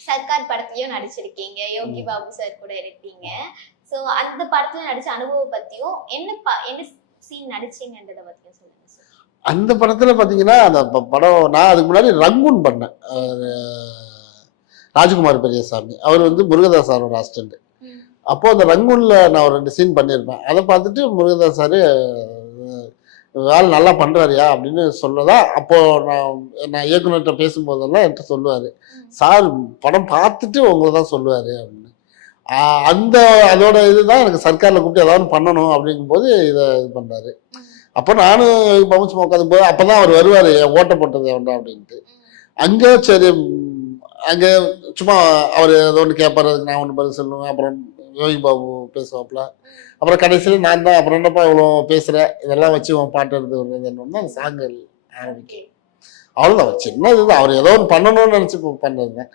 சர்க்கார் படத்துலயும் நடிச்சிருக்கீங்க, யோகி பாபு சார் கூட இருக்கீங்க. சோ அந்த படத்துல நடிச்ச அனுபவம் பத்தியும் என்ன சீன் நடிச்சீங்கன்றத பத்தியும் சொல்லுங்க சார். அந்த படத்துல பாத்தீங்கன்னா அந்த படம் நான் அதுக்கு முன்னாடி ரங்கூன் பண்ணேன். ராஜ்குமார் பெரியசாமி அவர் வந்து முருகதாஸ் சாரோட அசிஸ்டன்ட். அப்போ அந்த ரங்கூன்ல நான் ஒரு 2 சீன் பண்ணியிருப்பேன். அதை பார்த்துட்டு முருகதாஸ் சாரு ஆள் நல்லா பண்றாருயா அப்படின்னு சொல்லதான். அப்போ நான் இயக்குனர்கிட்ட பேசும்போதெல்லாம் என்கிட்ட சொல்லுவாரு, சார் படம் பார்த்துட்டு உங்களை தான் சொல்லுவாரு அப்படின்னு. அந்த அதோட இதுதான் எனக்கு சர்க்கார்ல கூப்பிட்டு ஏதாவது பண்ணணும் அப்படிங்கும்போது இதை இது பண்றாரு. அப்போ நானும் பவுன்ஸ் உட்காந்து போது அப்பதான் அவர் வருவாரு, ஓட்ட போட்டது வேண்டாம் அப்படின்ட்டு. அங்கே சரி அங்கே சும்மா அவர் ஏதோ ஒன்று கேட்பாரு, நான் ஒன்று பதில் சொல்லுவேன். அப்புறம் யோகி பாபு பேசுவாப்புல. அப்புறம் கடைசியில் நான் தான் அப்புறம் என்னப்பா இவ்வளோ பேசுகிறேன், இதெல்லாம் வச்சு உன் பாட்டு எடுத்து வருது என்னன்னா அந்த சாங்கல் ஆரம்பிக்கும். அவ்வளோதான் சின்ன இதுதான். அவர் ஏதோ ஒன்று பண்ணணும்னு நினச்சி பண்ணுறது தான்.